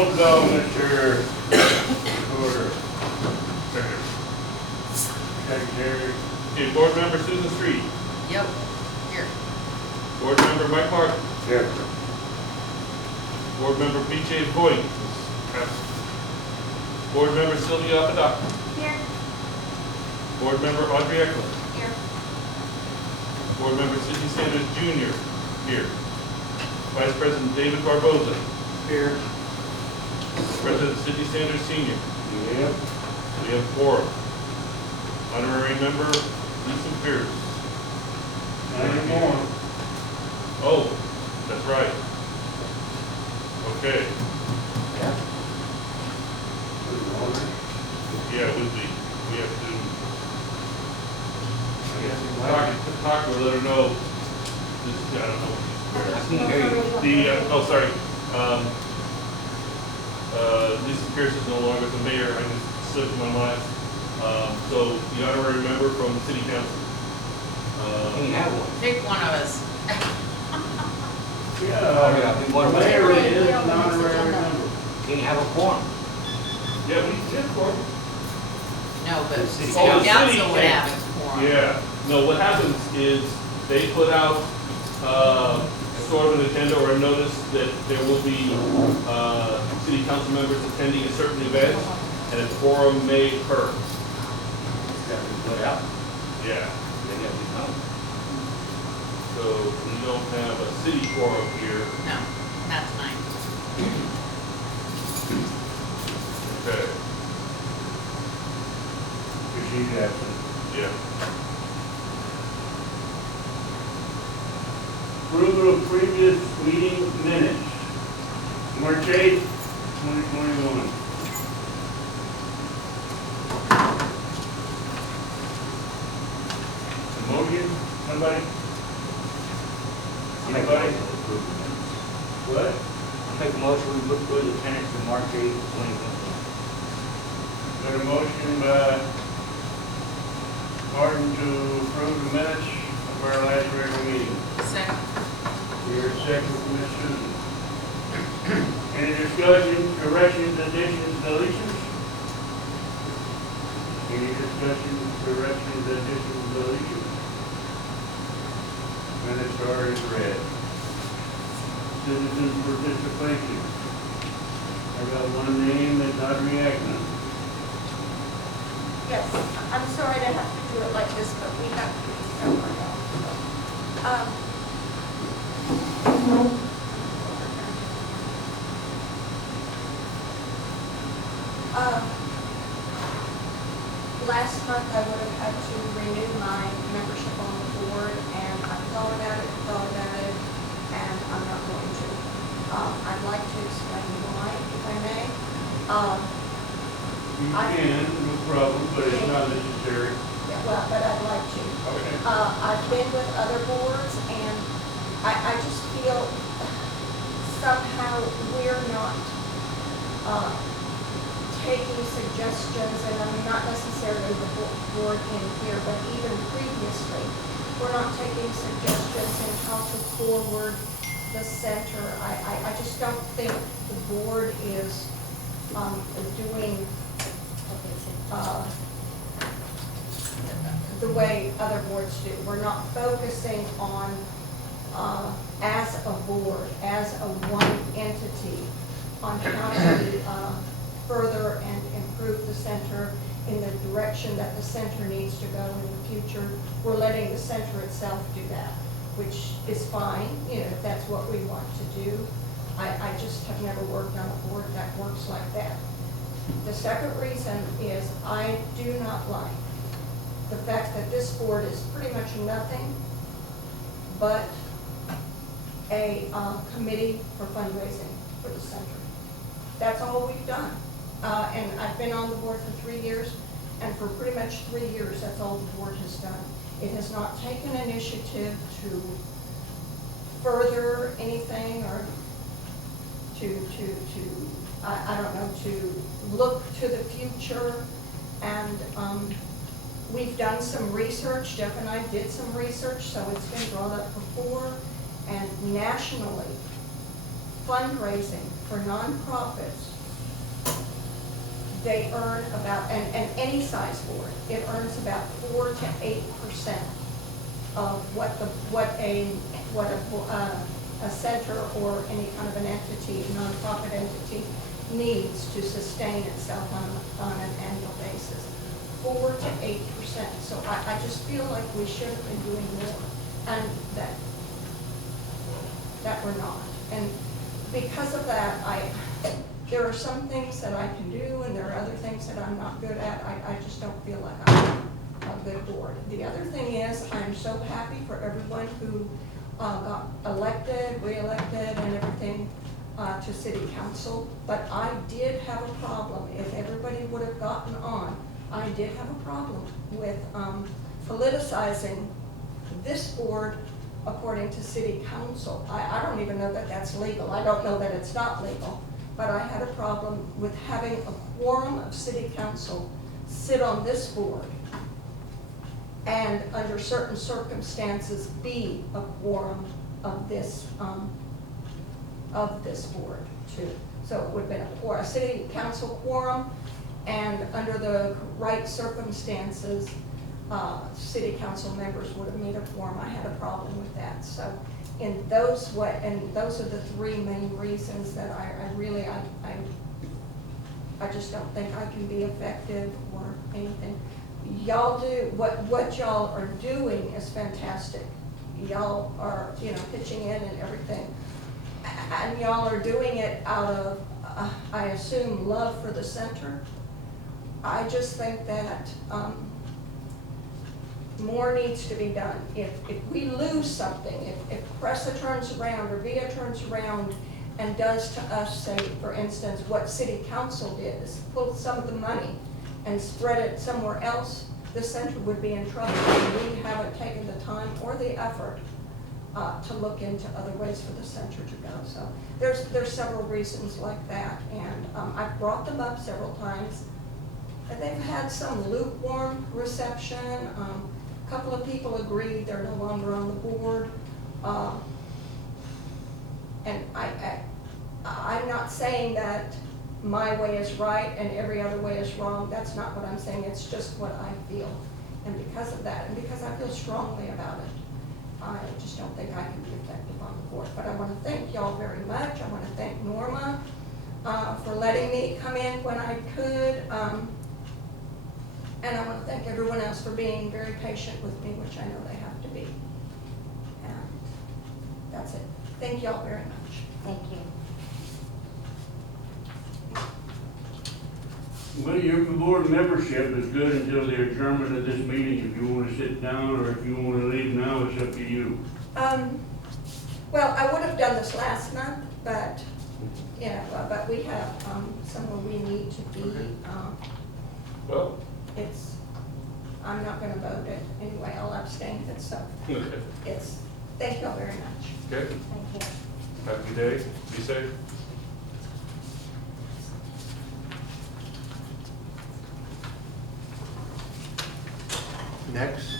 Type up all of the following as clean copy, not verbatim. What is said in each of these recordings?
Roll call, Mr. Porter. Secretary. Okay, board member Susan Street. Yep, here. Board member Mike Martin. Here. Board member P.J. Boyd. Absent. Board member Sylvia Apadaka. Here. Board member Audrey Eckler. Here. Board member Sidney Sanders Jr. here. Vice President David Barboza. Here. President Sidney Sanders Sr. Yep. We have four. Honorary member Lisa Pierce. 91. Oh, that's right. Okay, yeah, it would be. We have to, I guess, talk to her, let her know. This, I don't know. I can't hear you. The, oh, sorry. Lisa Pierce is no longer the mayor. I just slipped my mind. So the honorary member from the city council. Can you have one? Pick one of us. Yeah. We want to- Mayor is an honorary member. Can you have a quorum? Yeah, we did for. No, but City city council. council would City have it for 'em. Yeah, no, what happens is they put out, sort of an agenda or a notice that there will be, city council members attending a certain event, and a quorum may occur. That we put out. Yeah, They have to come. so we don't have a city quorum here. No, not tonight. Okay, Because she's absent. yeah. Approval of previous meeting minutes. March 8th, 2021. A motion, somebody? I'll make a Anybody? motion to approve the minutes. What? I'll make a motion to approve the minutes of March 8th, 2021. Got a motion by Martin to approve the minutes of our last regular meeting. Second. Your second, Ms. Susan. Any discussion, corrections, additions, deletions? Any discussion, corrections, additions, deletions? Minutes are as read. Citizen participation. I got one name, that's Audrey Agnew. Yes, I'm sorry to have to do it like this, but we have to be somewhere else. Last month I would have had to renew my membership on the board, and I've thought about it, and I'm not going to. I'd like to explain why, if I may. You I- can, no problem, but it's not necessary. Yeah, well, but I'd like to. Okay. I've been with other boards, and I just feel somehow we're not taking suggestions, and I mean, not necessarily the board in here, but even previously, we're not taking suggestions in how to forward the center. I just don't think the board is doing the way other boards do. We're not focusing on, as a board, as a one entity, on how to further and improve the center in the direction that the center needs to go in the future. We're letting the center itself do that, which is fine, you know, if that's what we want to do. I just have never worked on a board that works like that. The second reason is I do not like the fact that this board is pretty much nothing but a committee for fundraising for the center. That's all we've done. And I've been on the board for 3 years, and for pretty much 3 years, that's all the board has done. It has not taken initiative to further anything or I don't know, to look to the future. And we've done some research. Jeff and I did some research, so it's been brought up before. And nationally, fundraising for nonprofits, they earn about, and any size board, it earns about 4 to 8% of a center or any kind of an entity, nonprofit entity, needs to sustain itself on an annual basis. 4 to 8%. So I just feel like we should have been doing more, and that we're not. And because of that, there are some things that I can do, and there are other things that I'm not good at. I just don't feel like I'm a good board. The other thing is, I'm so happy for everyone who got elected, re-elected, and everything to city council. But I did have a problem. If everybody would have gotten on, I did have a problem with politicizing this board according to city council. I don't even know that that's legal. I don't know that it's not legal. But I had a problem with having a quorum of city council sit on this board and under certain circumstances be a quorum of this board too. So it would have been a city council quorum, and under the right circumstances, city council members would have made a quorum. I had a problem with that. So in those those are the three main reasons that I just don't think I can be effective or anything. Y'all do, what y'all are doing is fantastic. Y'all are, pitching in and everything. And y'all are doing it out of, I assume, love for the center. I just think that more needs to be done. If we lose something, if Pressa turns around or VIA turns around and does to us, say, for instance, what city council did, is pull some of the money and spread it somewhere else, the center would be in trouble. And we haven't taken the time or the effort to look into other ways for the center to go. So there's several reasons like that, and I've brought them up several times. And they've had some lukewarm reception. A couple of people agreed they're no longer on the board. And I'm not saying that my way is right and every other way is wrong. That's not what I'm saying. It's just what I feel. And because of that, and because I feel strongly about it, I just don't think I can be effective on the board. But I want to thank y'all very much. I want to thank Norma for letting me come in when I could. And I want to thank everyone else for being very patient with me, which I know they have to be. And that's it. Thank y'all very much. Thank you. Well, your board membership is good until the adjournment of this meeting. If you want to sit down or if you want to leave now, it's up to you. Well, I would have done this last month, but, but we have somewhere we need to be. Well, I'm not going to vote it anyway. I'll abstain if it's so. Thank y'all very much. okay. Thank you. Have a good day. Be safe. Next.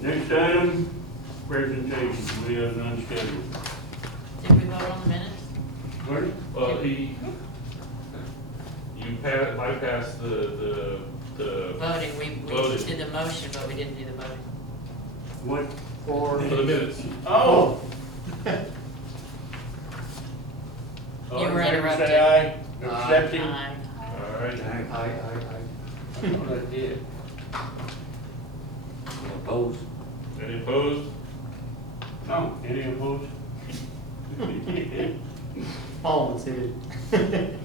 Next item, presentation. We have none scheduled. Did we vote on the minutes? Pardon? Well, you bypassed the Voting, we Voting. did the motion, but we didn't do the voting. What? for the minutes. Oh! You were interrupted. Say aye. Accepting. Aye. All right. I know what I did. Opposed? Any opposed? No. Any opposed? Paul was here. Can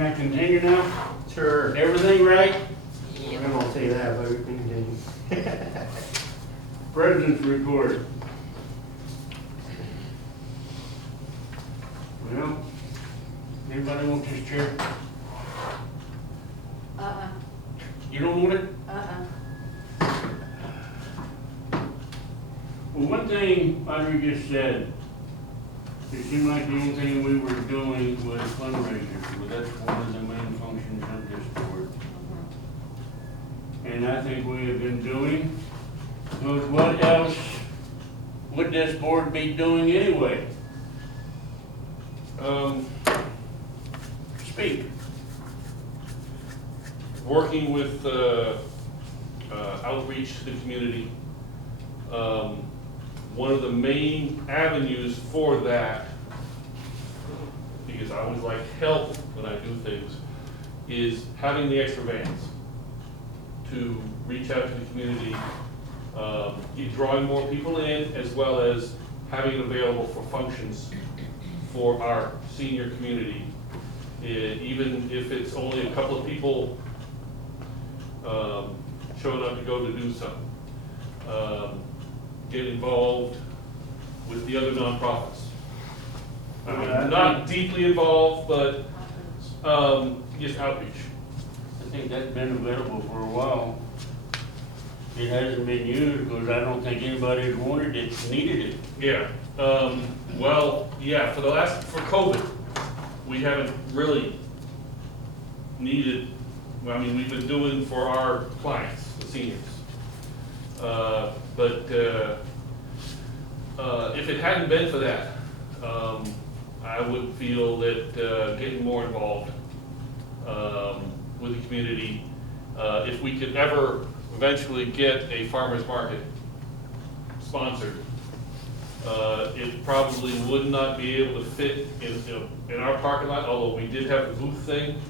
I continue now? Sure. Everything right? We're gonna say that, but we can continue. President's report. Well, anybody want this chair? You don't want it? Well, one thing Rodriguez said, it seemed like the only thing we were doing was fundraisers. Well, that's one of the main functions of this board. and I think we have been doing. Because what else would this board be doing anyway? Speak. Working with outreach to the community. One of the main avenues for that, because I always like help when I do things, is having the extra vans to reach out to the community, drawing more people in, as well as having it available for functions for our senior community. Even if it's only a couple of people showing up to go to do something. Get involved with the other nonprofits. Not deeply involved, but just outreach. I think that's been available for a while. It hasn't been used because I don't think anybody's wanted it, needed it. Yeah, well, yeah, for COVID, we haven't really needed, well, I mean, we've been doing for our clients, the seniors. But if it hadn't been for that, I would feel that getting more involved with the community, if we could ever eventually get a farmer's market sponsored, it probably would not be able to fit in our parking lot, although we did have the booth thing.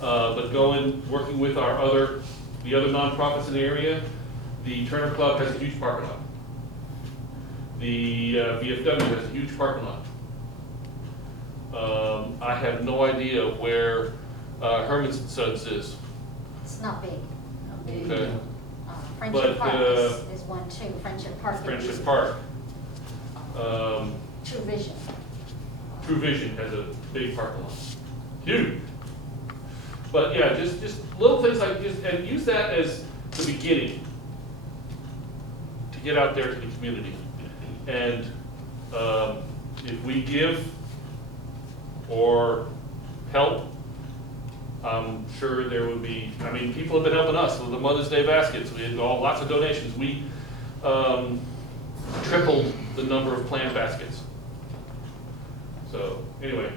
But working with the other nonprofits in the area, the Turner Club has a huge parking lot. The VFW has a huge parking lot. I have no idea where Herman's and Sons is. It's not big. Okay. Friendship But, Park is one too, Friendship Park. Friendship Park. True Vision. True Vision has a big parking lot. Huge. But yeah, just little things like this, and use that as the beginning to get out there to the community. And if we give or help, I'm sure there would be, I mean, people have been helping us with the Mother's Day baskets. We had lots of donations. We tripled the number of plant baskets. So anyway,